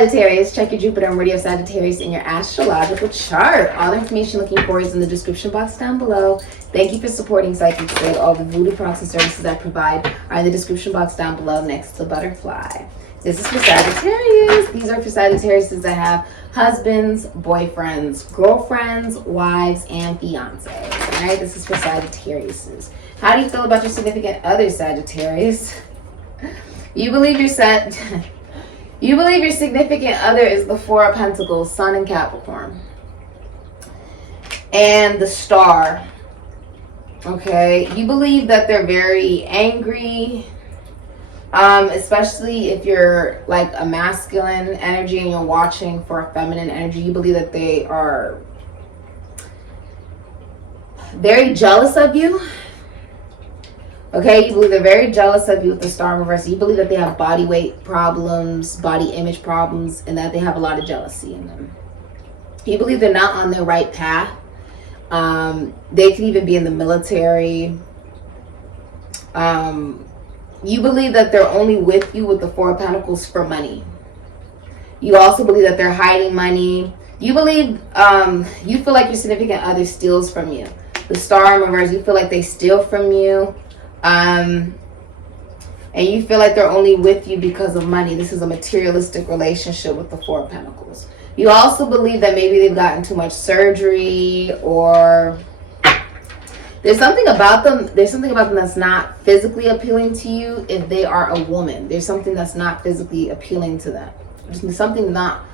Sagittarius, check your Jupiter and Meridian of Sagittarius in your astrological chart. All the information looking for is in the description box down below. Thank you for supporting Sikiksyd. All the voodoo products and services I provide are in the description box down below next to butterfly. This is for Sagittarius. These are for Sagittarius that have husbands, boyfriends, girlfriends, wives, and fiancés. All right, this is for Sagittarius. How do you feel about your significant other, Sagittarius? You believe your significant other is the Four of Pentacles, Sun and Capricorn, and the Star. Okay, you believe that they're very angry, especially if you're like a masculine energy and you're watching for a feminine energy. You believe that they are very jealous of you. Okay, you believe they're very jealous of you with the Star in reverse. You believe that they have body weight problems, body image problems, and that they have a lot of jealousy in them. You believe they're not on their right path. They could even be in the military. You believe that they're only with you with the Four of Pentacles for money. You also believe that they're hiding money. You believe, you feel like your significant other steals from you. The Star in reverse, you feel like they steal from you. And you feel like they're only with you because of money. This is a materialistic relationship with the Four of Pentacles. You also believe that maybe they've gotten too much surgery, or there's something about them that's not physically appealing to you if they are a woman. There's something that's not physically appealing to them. There's something not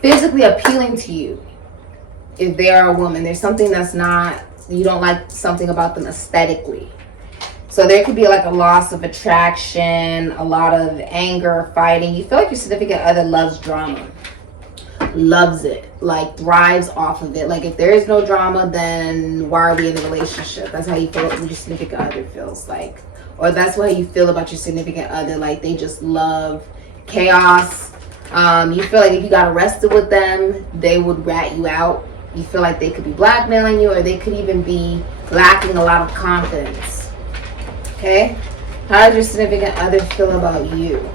physically appealing to you if they are a woman. There's something that's not, you don't like something about them aesthetically. So there could be like a loss of attraction, a lot of anger, fighting. You feel like your significant other loves drama. Loves it. Like thrives off of it. Like if there is no drama, then why are we in a relationship? That's how you feel what your significant other feels like. Or that's how you feel about your significant other. Like they just love chaos. You feel like if you got arrested with them, they would rat you out. You feel like they could be blackmailing you, or they could even be lacking a lot of confidence. Okay, how does your significant other feel about you?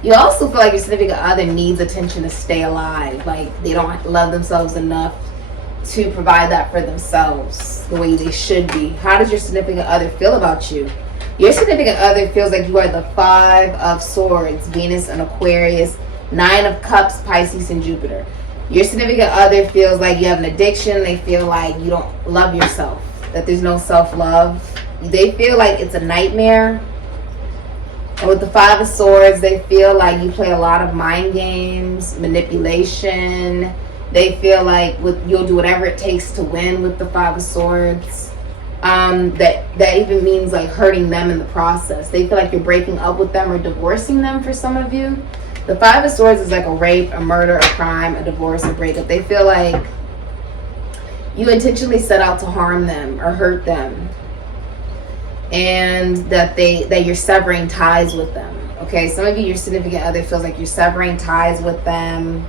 You also feel like your significant other needs attention to stay alive. Like they don't love themselves enough to provide that for themselves the way they should be. How does your significant other feel about you? Your significant other feels like you are the Five of Swords, Venus and Aquarius, Nine of Cups, Pisces and Jupiter. Your significant other feels like you have an addiction. They feel like you don't love yourself, that there's no self-love. They feel like it's a nightmare. And with the Five of Swords, they feel like you play a lot of mind games, manipulation. They feel like you'll do whatever it takes to win with the Five of Swords. That even means like hurting them in the process. They feel like you're breaking up with them or divorcing them for some of you. The Five of Swords is like a rape, a murder, a crime, a divorce, a breakup. They feel like you intentionally set out to harm them or hurt them, and that you're severing ties with them. Okay, some of you, your significant other feels like you're severing ties with them.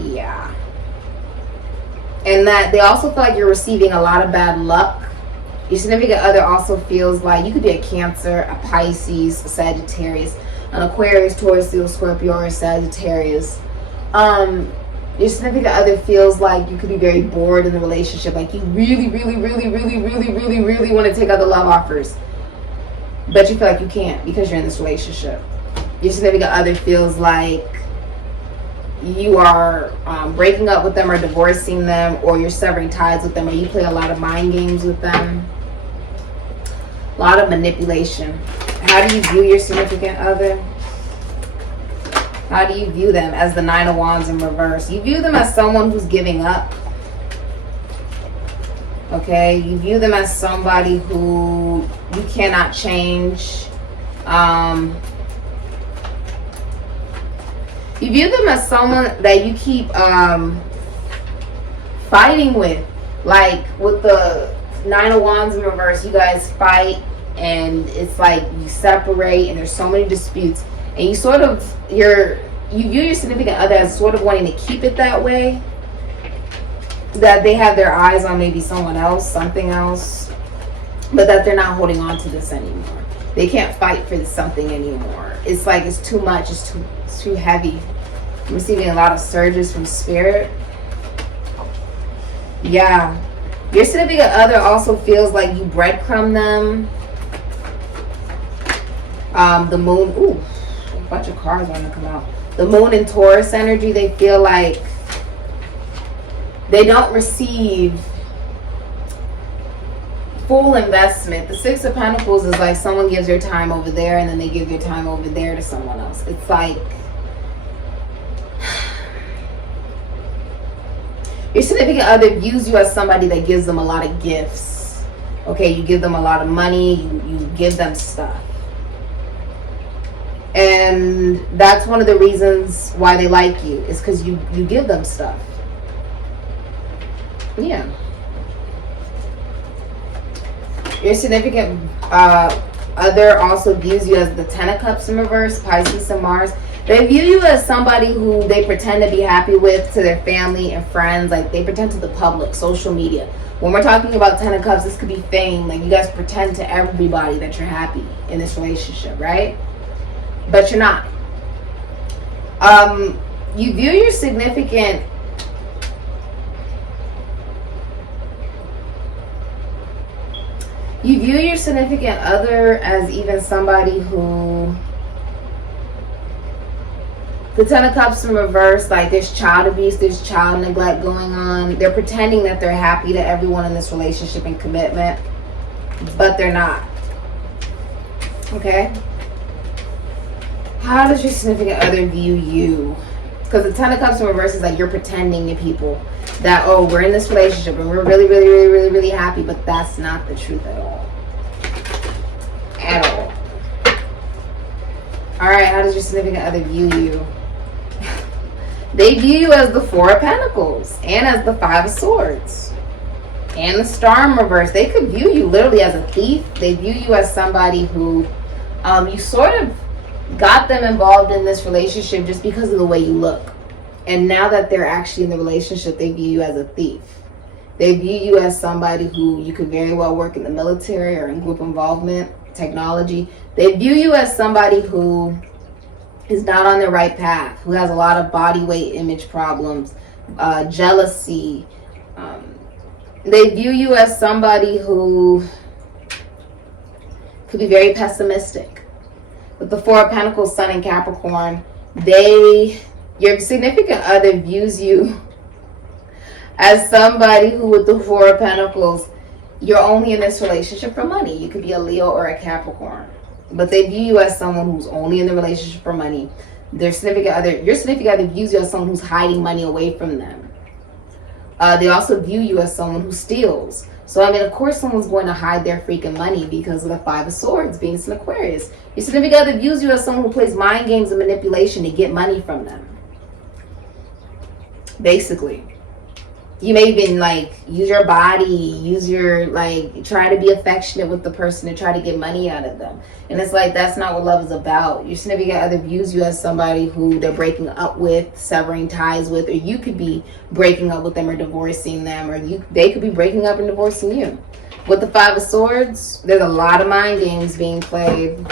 Yeah. And that they also feel like you're receiving a lot of bad luck. Your significant other also feels like you could be a Cancer, a Pisces, a Sagittarius, an Aquarius, Taurus, Leo, Scorpio, or a Sagittarius. Your significant other feels like you could be very bored in the relationship. Like you really want to take other love offers, but you feel like you can't because you're in this relationship. Your significant other feels like you are breaking up with them or divorcing them, or you're severing ties with them, or you play a lot of mind games with them. A lot of manipulation. How do you view your significant other? How do you view them? As the Nine of Wands in reverse. You view them as someone who's giving up. Okay? You view them as somebody who you cannot change. You view them as someone that you keep fighting with. Like with the Nine of Wands in reverse, you guys fight and it's like you separate and there's so many disputes. And you sort of, you view your significant other as sort of wanting to keep it that way. That they have their eyes on maybe someone else, something else. But that they're not holding on to this anymore. They can't fight for something anymore. It's like it's too much. It's too heavy. I'm receiving a lot of surges from spirit. Yeah. Your significant other also feels like you breadcrumb them. The moon. Ooh, a bunch of cards want to come out. The moon and Taurus energy, they feel like they don't receive full investment. The Six of Pentacles is like someone gives your time over there and then they give your time over there to someone else. It's like your significant other views you as somebody that gives them a lot of gifts. Okay, you give them a lot of money, you give them stuff. And that's one of the reasons why they like you, is because you give them stuff. Yeah. Your significant other also views you as the Ten of Cups in reverse, Pisces and Mars. They view you as somebody who they pretend to be happy with to their family and friends. Like they pretend to the public, social media. When we're talking about Ten of Cups, this could be fame. Like you guys pretend to everybody that you're happy in this relationship, right? But you're not. You view your significant other as even somebody who, the Ten of Cups in reverse, like there's child abuse, there's child neglect going on. They're pretending that they're happy to everyone in this relationship and commitment, but they're not. Okay? How does your significant other view you? Because the Ten of Cups in reverse is like you're pretending to people that, oh, we're in this relationship and we're really, really, really, really, really happy, but that's not the truth at all. At all. Alright, how does your significant other view you? They view you as the Four of Pentacles and as the Five of Swords and the Star in reverse. They could view you literally as a thief. They view you as somebody who you sort of got them involved in this relationship just because of the way you look. And now that they're actually in the relationship, they view you as a thief. They view you as somebody who you could very well work in the military or in group involvement, technology. They view you as somebody who is not on the right path, who has a lot of body weight image problems, jealousy. They view you as somebody who could be very pessimistic. With the Four of Pentacles, Sun and Capricorn, your significant other views you as somebody who, with the Four of Pentacles, you're only in this relationship for money. You could be a Leo or a Capricorn, but they view you as someone who's only in the relationship for money. Your significant other views you as someone who's hiding money away from them. They also view you as someone who steals. So, I mean, of course someone's going to hide their freaking money because of the Five of Swords, being an Aquarius. Your significant other views you as someone who plays mind games and manipulation to get money from them. Basically. You may even, like, use your body, try to be affectionate with the person to try to get money out of them. And it's like, that's not what love is about. Your significant other views you as somebody who they're breaking up with, severing ties with, or you could be breaking up with them or divorcing them, or they could be breaking up and divorcing you. With the Five of Swords, there's a lot of mind games being played.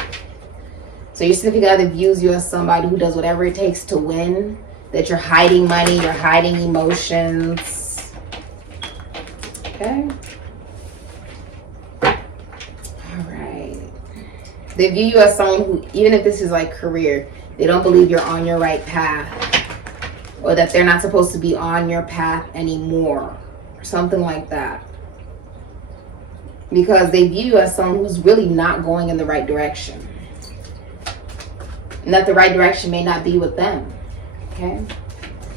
So your significant other views you as somebody who does whatever it takes to win, that you're hiding money, you're hiding emotions. Okay. Alright. They view you as someone who, even if this is like career, they don't believe you're on your right path. Or that they're not supposed to be on your path anymore. Or something like that. Because they view you as someone who's really not going in the right direction. And that the right direction may not be with them. Okay.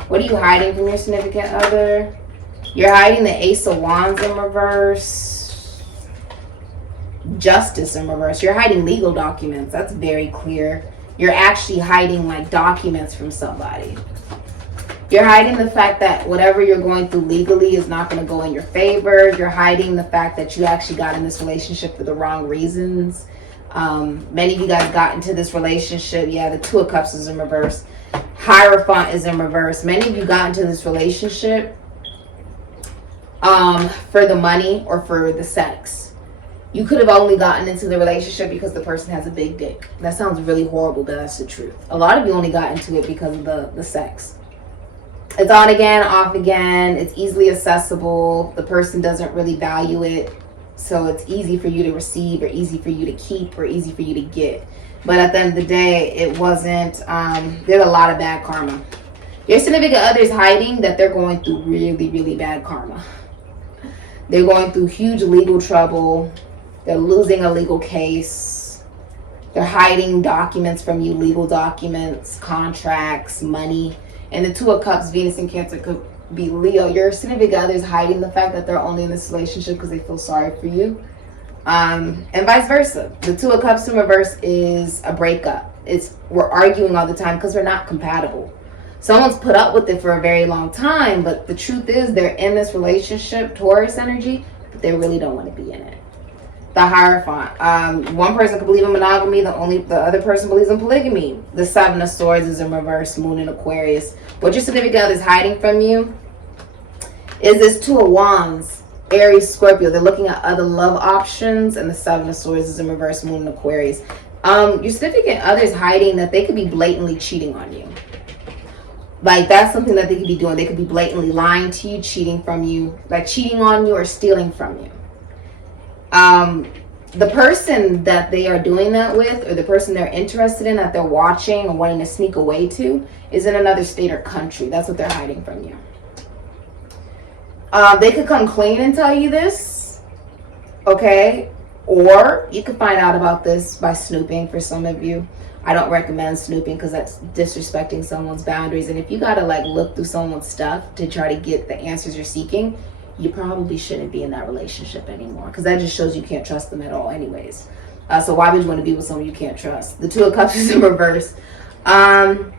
What are you hiding from your significant other? You're hiding the Ace of Wands in reverse. Justice in reverse. You're hiding legal documents. That's very clear. You're actually hiding like documents from somebody. You're hiding the fact that whatever you're going through legally is not going to go in your favor. You're hiding the fact that you actually got in this relationship for the wrong reasons. Many of you guys got into this relationship. Yeah, the Two of Cups is in reverse. Hierophant is in reverse. Many of you got into this relationship for the money or for the sex. You could have only gotten into the relationship because the person has a big dick. That sounds really horrible, but that's the truth. A lot of you only got into it because of the sex. It's on again, off again. It's easily accessible. The person doesn't really value it. So it's easy for you to receive, or easy for you to keep, or easy for you to get. But at the end of the day, it wasn't, there's a lot of bad karma. Your significant other is hiding that they're going through really, really bad karma. They're going through huge legal trouble. They're losing a legal case. They're hiding documents from you, legal documents, contracts, money. And the Two of Cups, Venus and Cancer could be Leo. Your significant other is hiding the fact that they're only in this relationship because they feel sorry for you. And vice versa. The Two of Cups in reverse is a breakup. We're arguing all the time because we're not compatible. Someone's put up with it for a very long time, but the truth is they're in this relationship, Taurus energy, but they really don't want to be in it. The Hierophant. One person could believe in monogamy, the other person believes in polygamy. The Seven of Swords is in reverse, Moon in Aquarius. What your significant other is hiding from you is this Two of Wands, Aries, Scorpio. They're looking at other love options, and the Seven of Swords is in reverse, Moon in Aquarius. Your significant other is hiding that they could be blatantly cheating on you. Like, that's something that they could be doing. They could be blatantly lying to you, cheating from you, like cheating on you or stealing from you. The person that they are doing that with, or the person they're interested in, that they're watching or wanting to sneak away to, is in another state or country. That's what they're hiding from you. They could come clean and tell you this, okay? Or you could find out about this by snooping. For some of you, I don't recommend snooping because that's disrespecting someone's boundaries. And if you gotta like look through someone's stuff to try to get the answers you're seeking, you probably shouldn't be in that relationship anymore, because that just shows you can't trust them at all anyways. So why would you want to be with someone you can't trust? The Two of Cups is in reverse. Some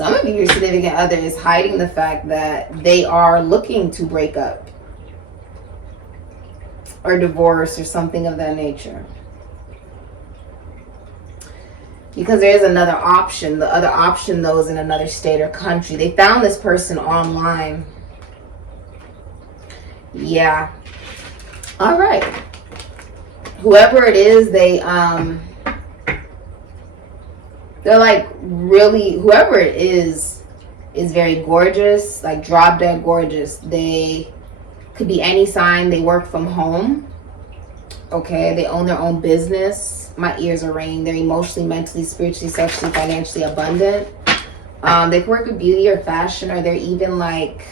of you, your significant other is hiding the fact that they are looking to break up or divorce or something of that nature. Because there is another option. The other option, though, is in another state or country. They found this person online. Yeah. All right. Whoever it is, they're like really, whoever it is very gorgeous, like drop dead gorgeous. They could be any sign. They work from home. Okay. They own their own business. My ears are ringing. They're emotionally, mentally, spiritually, sexually, financially abundant. They can work with beauty or fashion, or they're even like,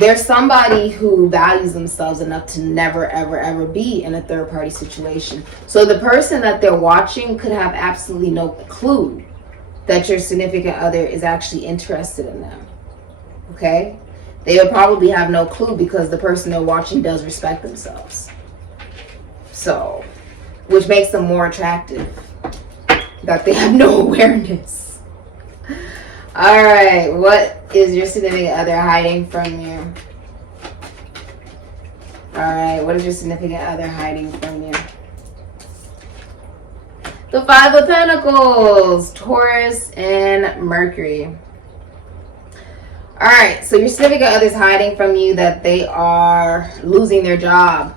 they're somebody who values themselves enough to never, ever, ever be in a third-party situation. So the person that they're watching could have absolutely no clue that your significant other is actually interested in them. Okay? They would probably have no clue because the person they're watching does respect themselves. So, which makes them more attractive. That they have no awareness. All right, what is your significant other hiding from you? All right, what is your significant other hiding from you? The Five of Pentacles, Taurus and Mercury. All right, so your significant other is hiding from you that they are losing their job.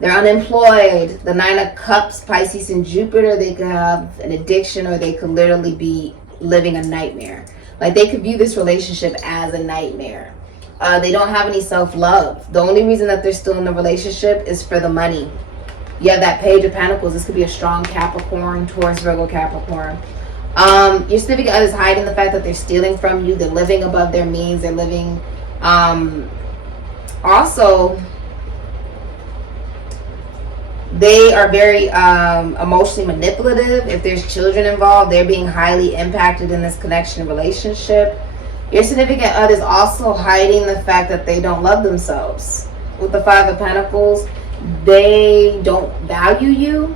They're unemployed. The Nine of Cups, Pisces and Jupiter, they could have an addiction, or they could literally be living a nightmare. Like, they could view this relationship as a nightmare. They don't have any self-love. The only reason that they're still in the relationship is for the money. You have that Page of Pentacles. This could be a strong Capricorn, Taurus, Virgo, Capricorn. Your significant other is hiding the fact that they're stealing from you. They're living above their means. They're living... also... They are very emotionally manipulative. If there's children involved, they're being highly impacted in this connection and relationship. Your significant other is also hiding the fact that they don't love themselves. With the Five of Pentacles, they don't value you.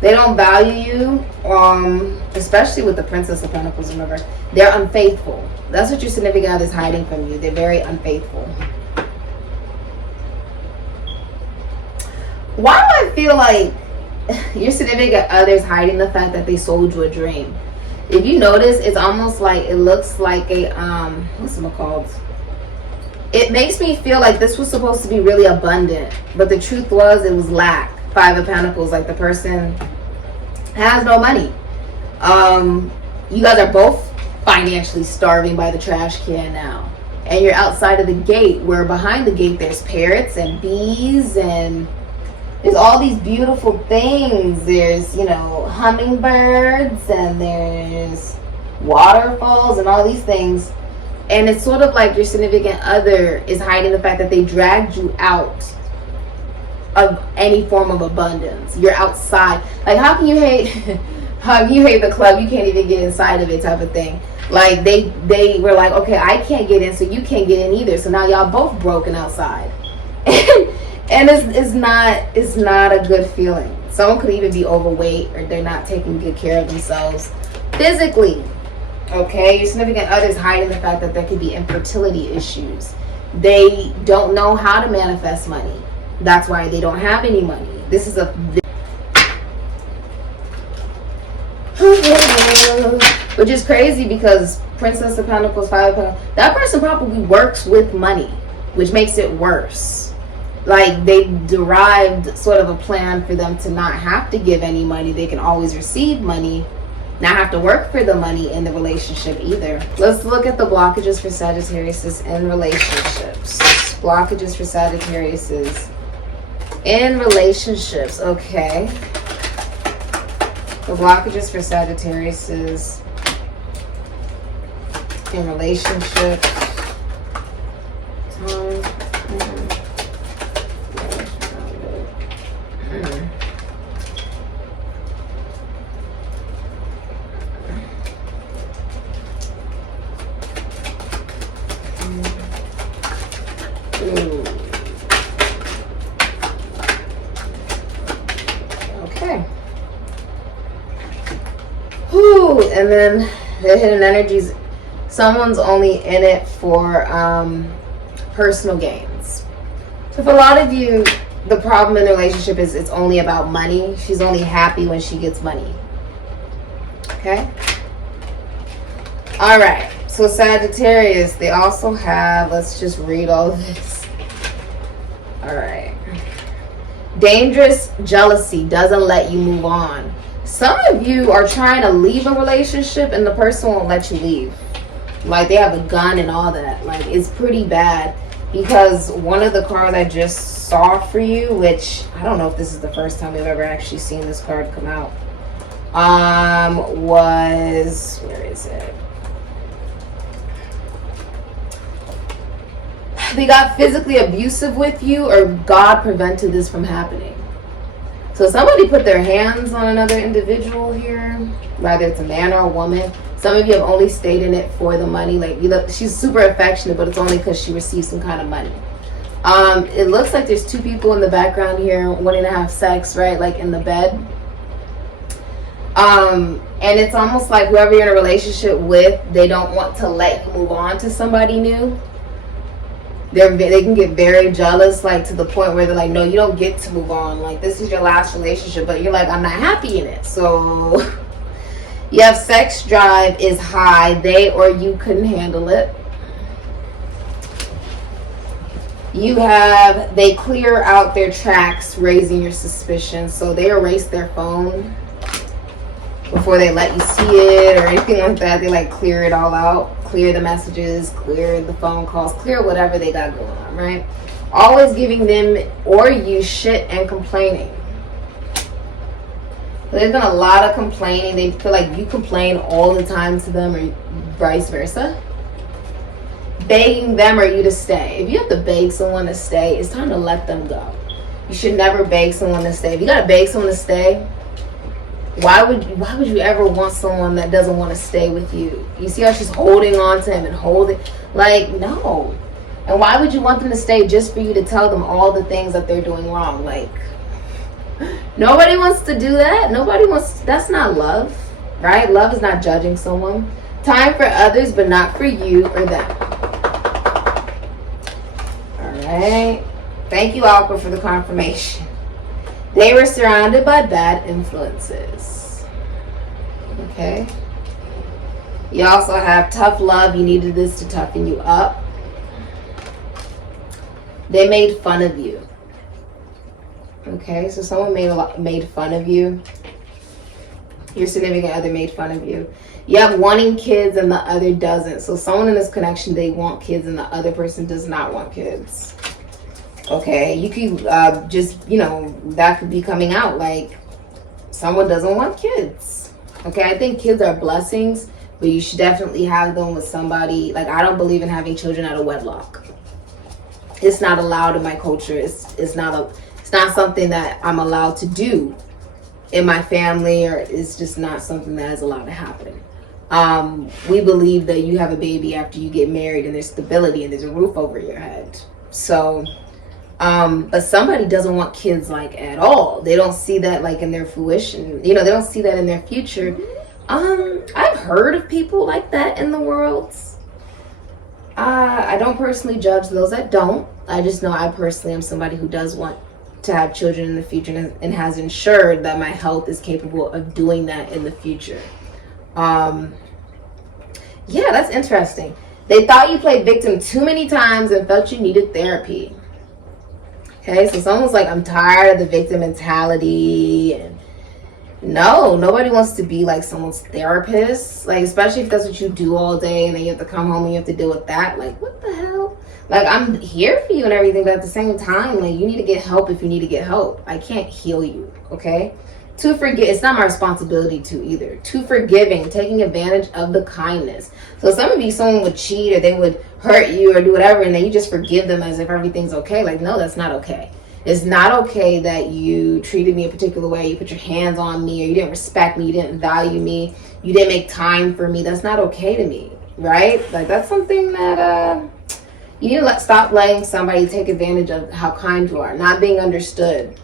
They don't value you, especially with the Princess of Pentacles, remember. They're unfaithful. That's what your significant other is hiding from you. They're very unfaithful. Why do I feel like your significant other is hiding the fact that they sold you a dream? If you notice, it's almost like, it looks like a, what's it called? It makes me feel like this was supposed to be really abundant, but the truth was it was lack. 5 of Pentacles, like the person has no money. You guys are both financially starving by the trash can now. And you're outside of the gate, where behind the gate there's parrots and bees and there's all these beautiful things. There's, you know, hummingbirds and there's waterfalls and all these things. And it's sort of like your significant other is hiding the fact that they dragged you out of any form of abundance. You're outside. Like, how can you hate the club? You can't even get inside of it, type of thing. Like, they were like, okay, I can't get in, so you can't get in either. So now y'all both broken outside. And it's not a good feeling. Someone could even be overweight, or they're not taking good care of themselves physically. Okay, your significant other's hiding the fact that there could be infertility issues. They don't know how to manifest money. That's why they don't have any money. This is a... Which is crazy, because Princess of Pentacles, 5 of Pentacles, that person probably works with money, which makes it worse. Like, they derived sort of a plan for them to not have to give any money. They can always receive money, not have to work for the money in the relationship either. Let's look at the blockages for Sagittarius in relationships. Blockages for Sagittarius in relationships. Okay. The blockages for Sagittarius in relationships. Okay. Whew. And then the hidden energies. Someone's only in it for personal gains. So for a lot of you, the problem in the relationship is it's only about money. She's only happy when she gets money. Okay? All right. So Sagittarius, they also have, let's just read all of this. All right. Dangerous jealousy doesn't let you move on. Some of you are trying to leave a relationship and the person won't let you leave. Like, they have a gun and all that. Like, it's pretty bad, because one of the cards I just saw for you, which I don't know if this is the first time we've ever actually seen this card come out, was, where is it? They got physically abusive with you, or God prevented this from happening. So somebody put their hands on another individual here, whether it's a man or a woman. Some of you have only stayed in it for the money. Like, you look, she's super affectionate, but it's only because she received some kind of money. It looks like there's 2 people in the background here wanting to have sex, right? Like in the bed. And it's almost like whoever you're in a relationship with, they don't want to let you move on to somebody new. They can get very jealous, like to the point where they're like, no, you don't get to move on. Like, this is your last relationship, but you're like, I'm not happy in it. So you have sex drive is high. They or you couldn't handle it. You have, they clear out their tracks, raising your suspicion. So they erase their phone before they let you see it or anything like that. They like clear it all out. Clear the messages, clear the phone calls, clear whatever they got going on, right? Always giving them or you shit and complaining. There's been a lot of complaining. They feel like you complain all the time to them, or vice versa. Begging them or you to stay. If you have to beg someone to stay, it's time to let them go. You should never beg someone to stay. If you gotta beg someone to stay, why would you ever want someone that doesn't want to stay with you? You see how she's holding on to him and holding, like, no. And why would you want them to stay just for you to tell them all the things that they're doing wrong? Like, nobody wants to do that. Nobody wants, that's not love, right? Love is not judging someone. Time for others, but not for you or them. All right. Thank you, Aqua, for the confirmation. They were surrounded by bad influences. Okay. You also have tough love. You needed this to toughen you up. They made fun of you. Okay, so someone made fun of you. Your significant other made fun of you. You have wanting kids and the other doesn't. So someone in this connection, they want kids and the other person does not want kids. Okay, you could just, you know, that could be coming out like someone doesn't want kids. Okay, I think kids are blessings, but you should definitely have them with somebody. Like, I don't believe in having children out of wedlock. It's not allowed in my culture. It's not something that I'm allowed to do in my family, or it's just not something that is allowed to happen. We believe that you have a baby after you get married and there's stability and there's a roof over your head. So, but somebody doesn't want kids like at all. They don't see that like in their fruition. You know, they don't see that in their future. I've heard of people like that in the world. I don't personally judge those that don't. I just know I personally am somebody who does want to have children in the future and has ensured that my health is capable of doing that in the future. Yeah, that's interesting. They thought you played victim too many times and felt you needed therapy. Okay, so someone's like, I'm tired of the victim mentality. And no, nobody wants to be like someone's therapist. Like, especially if that's what you do all day and then you have to come home and you have to deal with that. Like, what the hell? Like, I'm here for you and everything, but at the same time, like, you need to get help if you need to get help. I can't heal you, okay? To forgive, it's not my responsibility to either. Too forgiving, taking advantage of the kindness. So some of you, someone would cheat or they would hurt you or do whatever, and then you just forgive them as if everything's okay. Like, no, that's not okay. It's not okay that you treated me a particular way, you put your hands on me, or you didn't respect me, you didn't value me, you didn't make time for me. That's not okay to me, right? Like, that's something that you need to stop letting somebody take advantage of how kind you are, not being understood.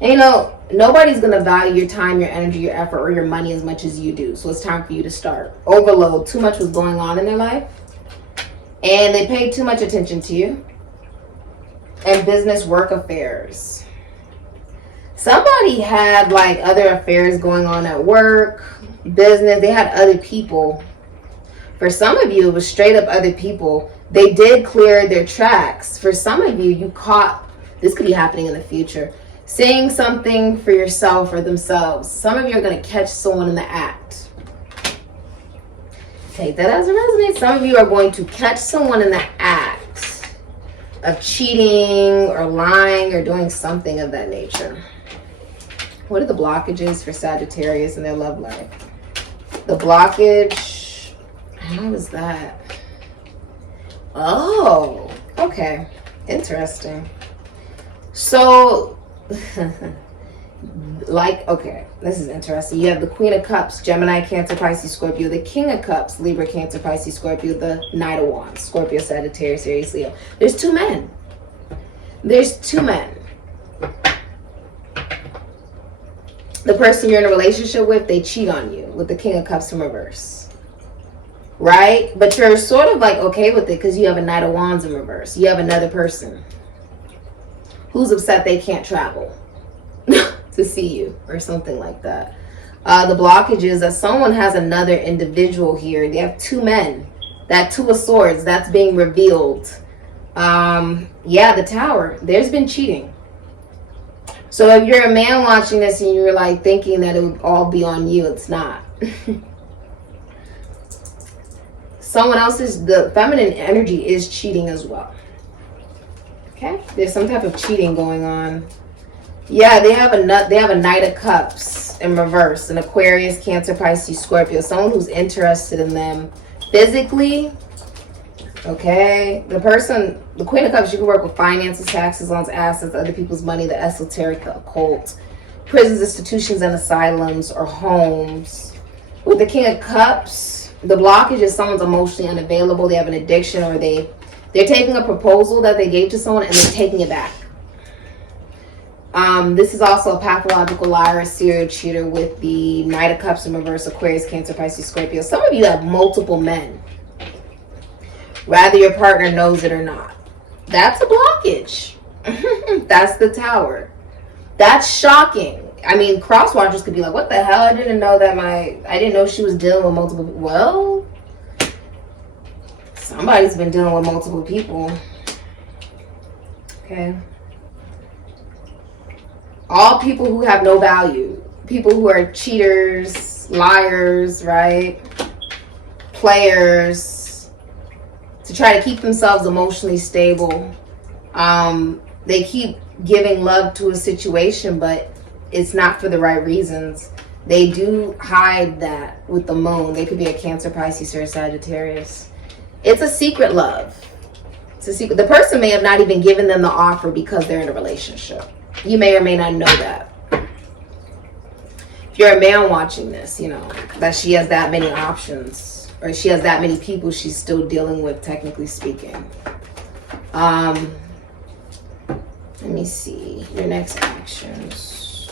And you know, nobody's going to value your time, your energy, your effort, or your money as much as you do. So it's time for you to start. Overload. Too much was going on in their life. And they paid too much attention to you. And business, work affairs. Somebody had like other affairs going on at work, business. They had other people. For some of you, it was straight up other people. They did clear their tracks. For some of you, you caught, this could be happening in the future, saying something for yourself or themselves. Some of you are going to catch someone in the act. Take that as a resonance. Some of you are going to catch someone in the act of cheating or lying or doing something of that nature. What are the blockages for Sagittarius in their love life? The blockage, how is that? Oh, okay. Interesting. So, like, okay, this is interesting. You have the Queen of Cups, Gemini, Cancer, Pisces, Scorpio. The King of Cups, Libra, Cancer, Pisces, Scorpio. The Knight of Wands, Scorpio, Sagittarius, Aries, Leo. There's two men. There's two men. The person you're in a relationship with, they cheat on you with the King of Cups in reverse. Right? But you're sort of like okay with it because you have a Knight of Wands in reverse. You have another person who's upset they can't travel to see you or something like that. The blockage is that someone has another individual here. They have two men. That Two of Swords, that's being revealed. Yeah, the Tower. There's been cheating. So if you're a man watching this and you're like thinking that it would all be on you, it's not. Someone else's, the feminine energy is cheating as well. Okay, there's some type of cheating going on. Yeah, they have a Knight of Cups in reverse, an Aquarius, Cancer, Pisces, Scorpio. Someone who's interested in them physically. Okay, the person, the Queen of Cups, you can work with finances, taxes, loans, assets, other people's money, the esoteric, the occult, prisons, institutions, and asylums, or homes. With the King of Cups, the blockage is someone's emotionally unavailable. They have an addiction, or they're taking a proposal that they gave to someone and they're taking it back. This is also a pathological liar, a serial cheater with the Knight of Cups in reverse, Aquarius, Cancer, Pisces, Scorpio. Some of you have multiple men, whether your partner knows it or not. That's a blockage. That's the Tower. That's shocking. I mean, cross watchers could be like, what the hell? I didn't know she was dealing with multiple people. Well, somebody's been dealing with multiple people. Okay. All people who have no value. People who are cheaters, liars, right? Players. To try to keep themselves emotionally stable. They keep giving love to a situation, but it's not for the right reasons. They do hide that with the moon. They could be a Cancer, Pisces, or a Sagittarius. It's a secret love. It's a secret. The person may have not even given them the offer because they're in a relationship. You may or may not know that. If you're a man watching this, you know, that she has that many options, or she has that many people she's still dealing with, technically speaking. Let me see your next actions.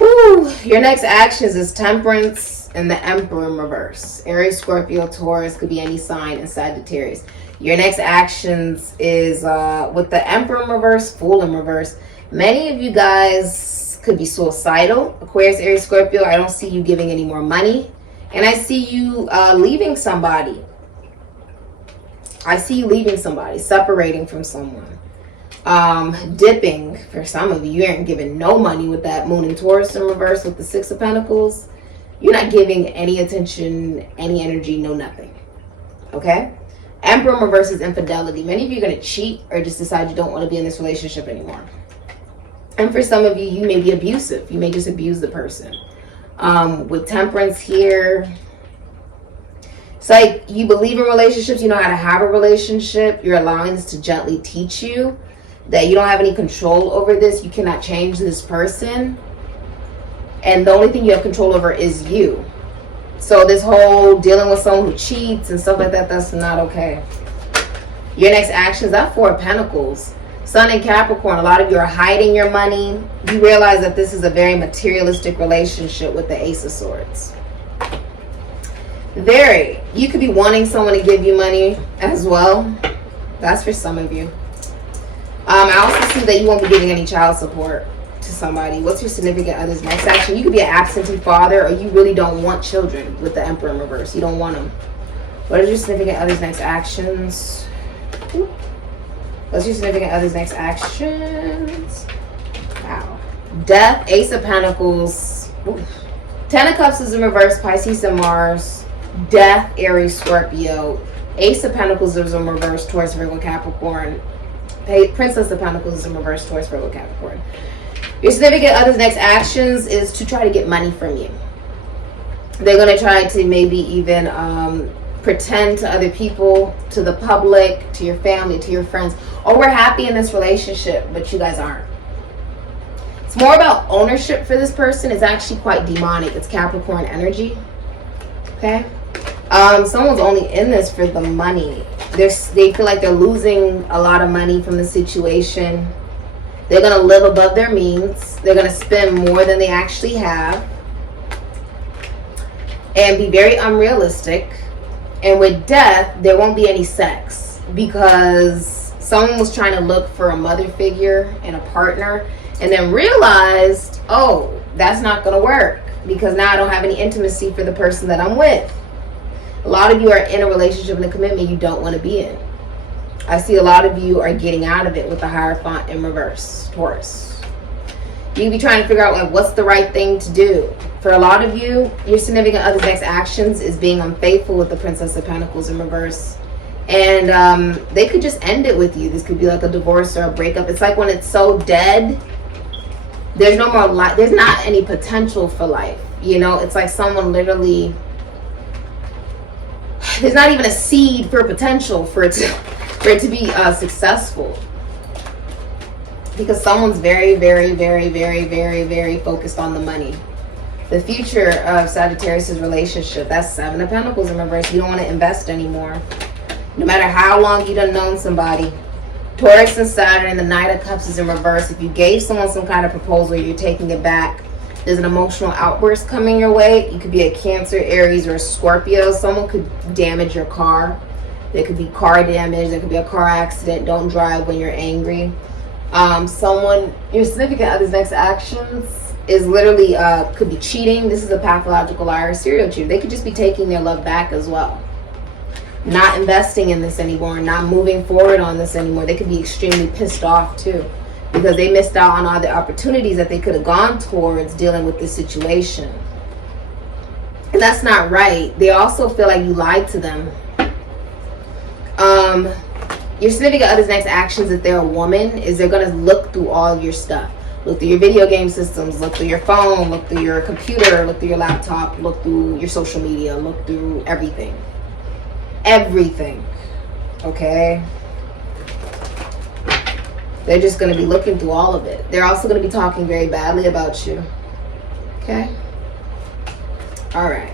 Woo, your next actions is Temperance and the Emperor in reverse. Aries, Scorpio, Taurus, could be any sign, and Sagittarius. Your next actions is with the Emperor in reverse, Fool in reverse. Many of you guys could be suicidal. Aquarius, Aries, Scorpio, I don't see you giving any more money. And I see you leaving somebody. I see you leaving somebody, separating from someone. Dipping, for some of you. You aren't giving no money with that Moon and Taurus in reverse with the Six of Pentacles. You're not giving any attention, any energy, no nothing. Okay? Emperor in reverse is infidelity. Many of you are going to cheat or just decide you don't want to be in this relationship anymore. And for some of you, you may be abusive. You may just abuse the person. With Temperance here, it's like you believe in relationships. You know how to have a relationship. You're allowing this to gently teach you that you don't have any control over this. You cannot change this person. And the only thing you have control over is you. So this whole dealing with someone who cheats and stuff like that, that's not okay. Your next action is that Four of Pentacles. Sun and Capricorn, a lot of you are hiding your money. You realize that this is a very materialistic relationship with the Ace of Swords. You could be wanting someone to give you money as well. That's for some of you. I also see that you won't be giving any child support to somebody. What's your significant other's next action? You could be an absentee father, or you really don't want children with the Emperor in reverse. You don't want them. What are your significant other's next actions? What's your significant other's next actions? Wow. Death, Ace of Pentacles. Ten of Cups is in reverse, Pisces and Mars. Death, Aries, Scorpio. Ace of Pentacles is in reverse, Taurus, Virgo, Capricorn. Princess of Pentacles is in reverse, Taurus, Virgo, Capricorn. Your significant other's next actions is to try to get money from you. They're going to try to maybe even pretend to other people, to the public, to your family, to your friends, oh, we're happy in this relationship, but you guys aren't. It's more about ownership for this person. It's actually quite demonic. It's Capricorn energy. Okay? Someone's only in this for the money. They feel like they're losing a lot of money from the situation. They're going to live above their means. They're going to spend more than they actually have. And be very unrealistic. And with death, there won't be any sex. Because someone was trying to look for a mother figure and a partner. And then realized, oh, that's not going to work. Because now I don't have any intimacy for the person that I'm with. A lot of you are in a relationship and a commitment you don't want to be in. I see a lot of you are getting out of it with the Hierophant in reverse, Taurus. You can be trying to figure out, like, what's the right thing to do. For a lot of you, your significant other's next actions is being unfaithful with the Princess of Pentacles in reverse. And they could just end it with you. This could be like a divorce or a breakup. It's like when it's so dead, there's no more life. There's not any potential for life. You know, it's like someone literally... There's not even a seed for potential for it to be successful. Because someone's very, very, very, very, very, very focused on the money. The future of Sagittarius' relationship, that's Seven of Pentacles in reverse. You don't want to invest anymore. No matter how long you done known somebody. Taurus and Saturn, the Knight of Cups is in reverse. If you gave someone some kind of proposal, you're taking it back. There's an emotional outburst coming your way. You could be a Cancer, Aries, or a Scorpio. Someone could damage your car. There could be car damage. There could be a car accident. Don't drive when you're angry. Your significant other's next actions is literally, could be cheating. This is a pathological liar, serial cheater. They could just be taking their love back as well. Not investing in this anymore, not moving forward on this anymore. They could be extremely pissed off too, because they missed out on all the opportunities that they could have gone towards dealing with this situation. And that's not right. They also feel like you lied to them. Your significant other's next actions, if they're a woman, is they're going to look through all of your stuff. Look through your video game systems, look through your phone, look through your computer, look through your laptop, look through your social media, look through everything. Everything. Okay? They're just going to be looking through all of it. They're also going to be talking very badly about you. Okay? Alright.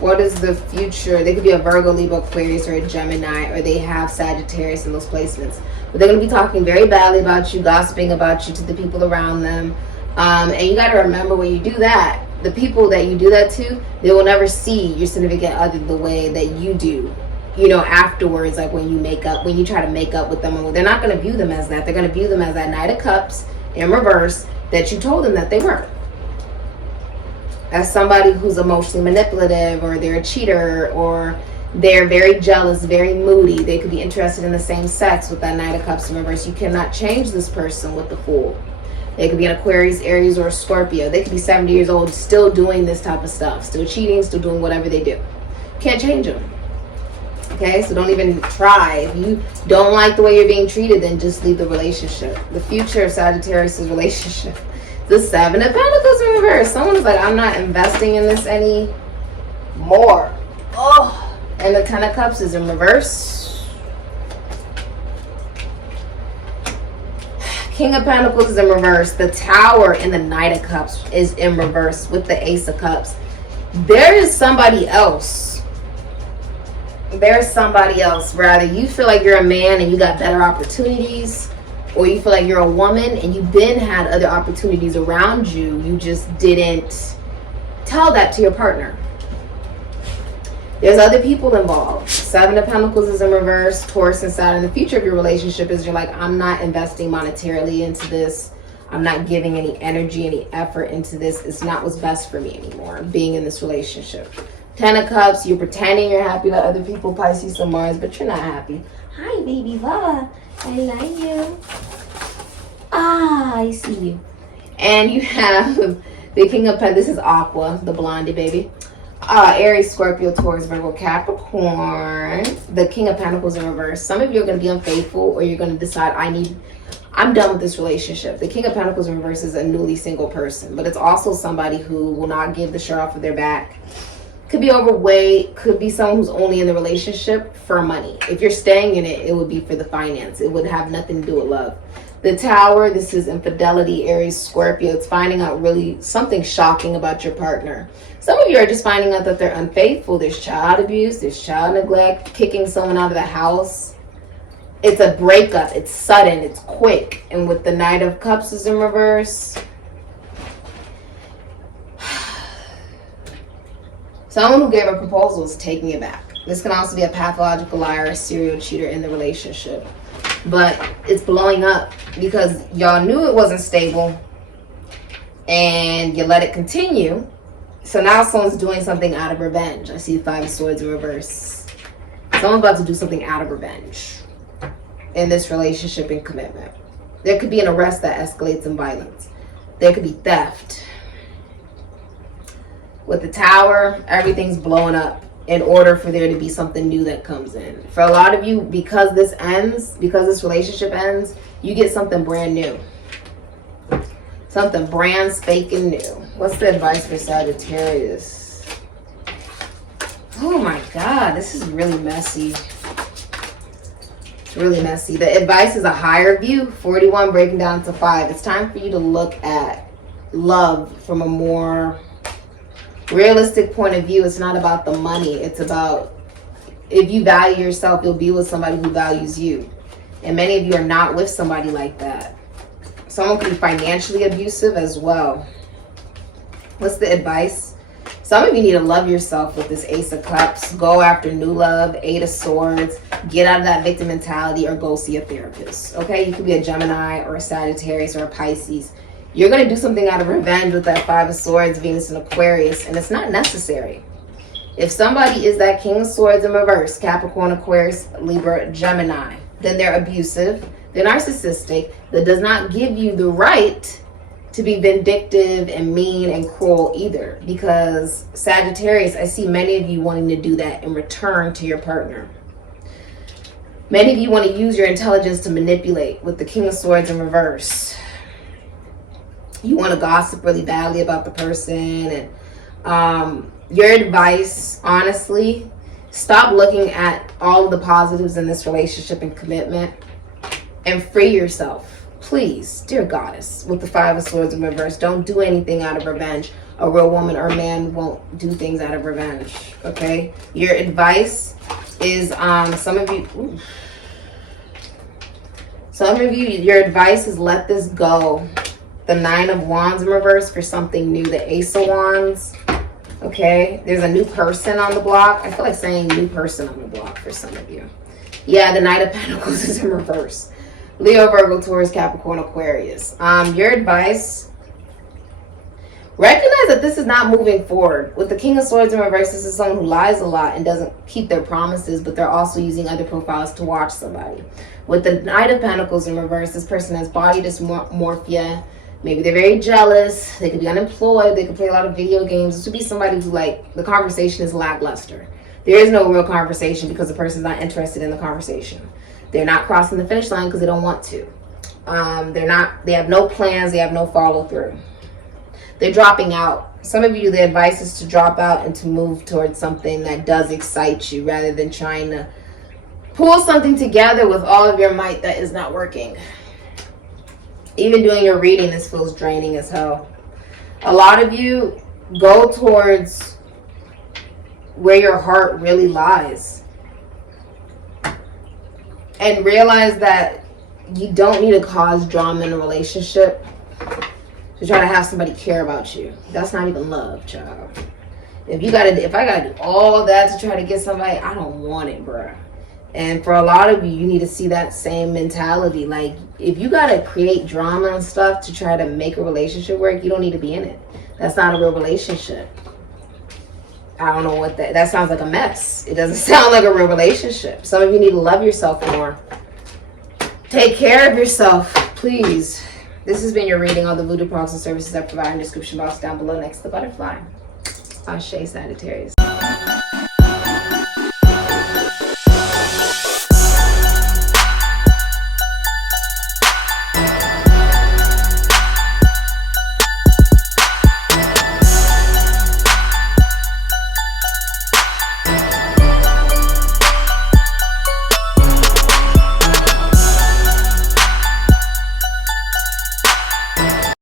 What is the future? They could be a Virgo, Libra, Aquarius, or a Gemini, or they have Sagittarius in those placements. But they're going to be talking very badly about you, gossiping about you to the people around them. And you got to remember, when you do that, the people that you do that to, they will never see your significant other the way that you do. You know, afterwards, like when you try to make up with them, they're not going to view them as that. They're going to view them as that Knight of Cups in reverse that you told them that they weren't. As somebody who's emotionally manipulative, or they're a cheater, or they're very jealous, very moody. They could be interested in the same sex with that Knight of Cups in reverse. You cannot change this person with the Fool. They could be an Aquarius, Aries, or a Scorpio. They could be 70 years old, still doing this type of stuff, still cheating, still doing whatever they do. Can't change them. Okay, so don't even try. If you don't like the way you're being treated, then just leave the relationship. The future of Sagittarius' relationship. The Seven of Pentacles in reverse. Someone is like, I'm not investing in this anymore. Oh, and the Ten of Cups is in reverse. King of Pentacles is in reverse. The Tower and the Knight of Cups is in reverse with the Ace of Cups. There is somebody else. There's somebody else. Rather, you feel like you're a man and you got better opportunities, or you feel like you're a woman and you've been had other opportunities around you. You just didn't tell that to your partner. There's other people involved. Seven of Pentacles is in reverse. Taurus and Saturn. The future of your relationship is you're like, I'm not investing monetarily into this. I'm not giving any energy, any effort into this. It's not what's best for me anymore, being in this relationship. Ten of Cups, you're pretending you're happy to other people, Pisces and Mars, but you're not happy. Hi, baby Baba. I love you. Ah, I see you. And you have the King of Pentacles. This is Aqua, the blondie baby. Aries, Scorpio, Taurus, Virgo, Capricorn. The King of Pentacles in reverse. Some of you are going to be unfaithful, or you're going to decide, I'm done with this relationship. The King of Pentacles in reverse is a newly single person, but it's also somebody who will not give the shirt off of their back. Could be overweight, could be someone who's only in the relationship for money. If you're staying in it, it would be for the finance. It would have nothing to do with love. The Tower, this is Infidelity, Aries, Scorpio. It's finding out really something shocking about your partner. Some of you are just finding out that they're unfaithful. There's child abuse, there's child neglect, kicking someone out of the house. It's a breakup. It's sudden, it's quick. And with the Knight of Cups is in reverse. Someone who gave a proposal is taking it back. This can also be a pathological liar, a serial cheater in the relationship. But it's blowing up because y'all knew it wasn't stable and you let it continue. So now someone's doing something out of revenge. I see Five of Swords in reverse. Someone's about to do something out of revenge in this relationship and commitment. There could be an arrest that escalates in violence. There could be theft. With the Tower, everything's blowing up in order for there to be something new that comes in. For a lot of you, because this relationship ends, you get something brand new. Something brand spanking new. What's the advice for Sagittarius? Oh my God, this is really messy. It's really messy. The advice is a higher view. 41 breaking down to 5. It's time for you to look at love from a more realistic point of view. It's not about the money. It's about, if you value yourself, you'll be with somebody who values you. And many of you are not with somebody like that. Someone could be financially abusive as well. What's the advice? Some of you need to love yourself with this Ace of Cups. Go after new love, 8 of Swords. Get out of that victim mentality or go see a therapist. Okay? You could be a Gemini or a Sagittarius or a Pisces. You're going to do something out of revenge with that 5 of Swords, Venus and Aquarius, and it's not necessary. If somebody is that King of Swords in reverse, Capricorn, Aquarius, Libra, Gemini, then they're abusive, they're narcissistic. That does not give you the right to be vindictive and mean and cruel either. Because Sagittarius, I see many of you wanting to do that in return to your partner. Many of you want to use your intelligence to manipulate with the King of Swords in reverse. You want to gossip really badly about the person. And your advice, honestly, stop looking at all of the positives in this relationship and commitment and free yourself. Please, dear goddess, with the 5 of Swords in reverse, don't do anything out of revenge. A real woman or man won't do things out of revenge, okay? Your advice is, some of you, your advice is let this go. The 9 of Wands in reverse for something new. The Ace of Wands, okay? There's a new person on the block. I feel like saying new person on the block for some of you. Yeah, the Knight of Pentacles is in reverse. Leo, Virgo, Taurus, Capricorn, Aquarius. Your advice, recognize that this is not moving forward. With the King of Swords in reverse, this is someone who lies a lot and doesn't keep their promises, but they're also using other profiles to watch somebody. With the Knight of Pentacles in reverse, this person has body dysmorphia. Maybe they're very jealous. They could be unemployed. They could play a lot of video games. This would be somebody who, like, the conversation is lackluster. There is no real conversation because the person's not interested in the conversation. They're not crossing the finish line because they don't want to. They have no plans. They have no follow through. They're dropping out. Some of you, the advice is to drop out and to move towards something that does excite you rather than trying to pull something together with all of your might that is not working. Even doing your reading, this feels draining as hell. A lot of you go towards where your heart really lies. And realize that you don't need to cause drama in a relationship to try to have somebody care about you. That's not even love, child. If I gotta do all that to try to get somebody, I don't want it, bruh. And for a lot of you, you need to see that same mentality. Like, if you gotta create drama and stuff to try to make a relationship work, you don't need to be in it. That's not a real relationship. I don't know what that sounds like a mess. It doesn't sound like a real relationship. Some of you need to love yourself more. Take care of yourself, please. This has been your reading on the VOODOO products and services I provide in the description box down below next to the butterfly. Ashe, Sagittarius.